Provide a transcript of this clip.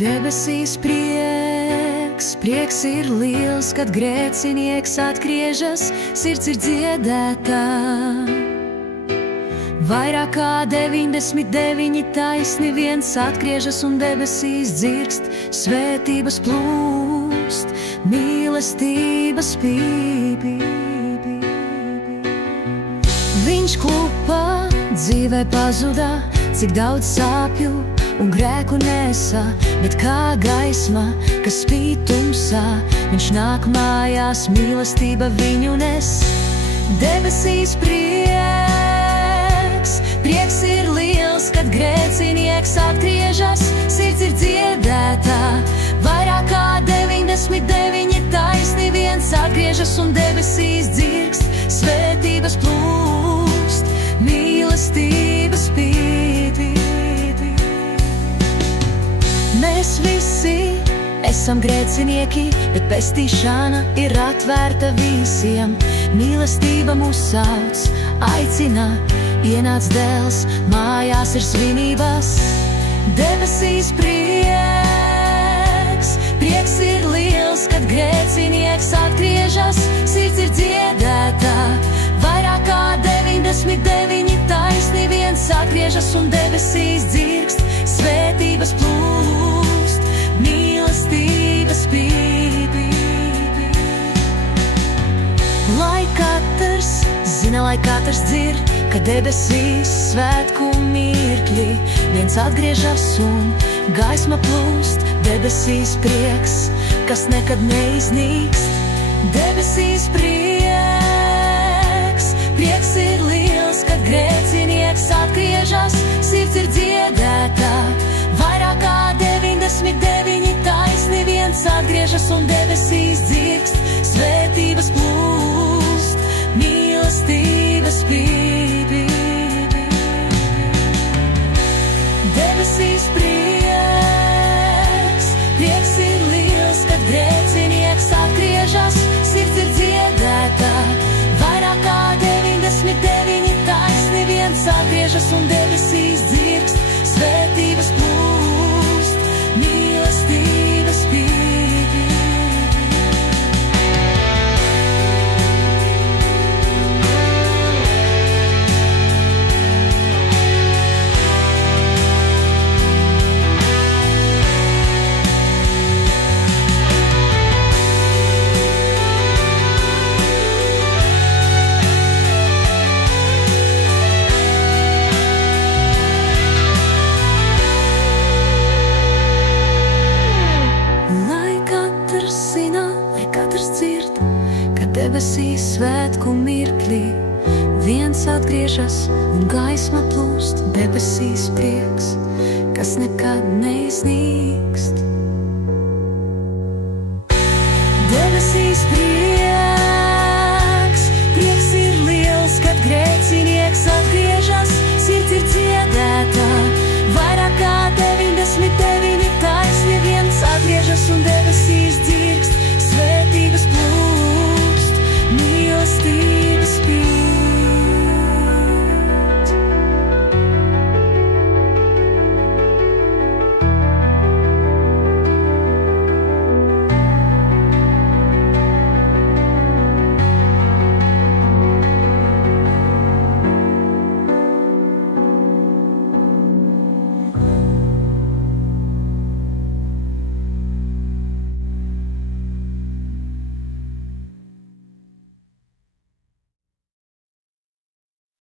Debesīs prieks, prieks ir liels, kad grēcinieks atgriežas, sirds ir dziedētā. Vairāk kā 99 taisni viens atgriežas un debesīs dzirkst, svētības plūst, mīlestības pīpi. Viņš klupa dzīvē pazuda, cik daudz sāpju un grēku nesa, bet kā gaisma, kas spīd tumsā, viņš nāk mājās, mīlestība viņu nes. Debesīs prieks, prieks ir liels, kad grēcinieks atgriežas, sirds ir dziedētā. Vairāk kā 99 taisni viens atgriežas un debesīs dzirkst, svētības plūst, mīlestības pīpi. Mēs visi esam grēcinieki, bet pestīšana ir atvērta visiem. Mīlestība mūs sauc, aicina, ienāc dēls, mājās ir svinības. Debesīs prieks, prieks ir liels, kad grēcinieks atgriežas, sirds ir dziedētā. Vairāk kā 99 taisni viens atgriežas un debesīs dzirkst, svētības plūst, mīlestības pīpi. Lai katrs zina, lai katrs dzird, ka debesīs svētku mirkli viens atgriežas un gaisma plūst, debesīs prieks, kas nekad neiznīkst. Debesīs prieks, prieks ir liels, kad grēcinieks atgriežas, sirds ir dziedētā. Vairāk kā 99 taisni viens atgriežas un debesīs dzirkst, svētības plūst, mīlestības pīpi. Debesīs prieks, prieks ir liels, kad grēcinieks atgriežas, sirds ir dziedētā. Vairāk kā 99 taisni viens atgriežas un debesīs dzirkst, svētības plūst, mīlestības pīpi. Debesīs svētku mirklī viens atgriežas un gaisma plūst, debesīs prieks, kas nekad neiznīkst.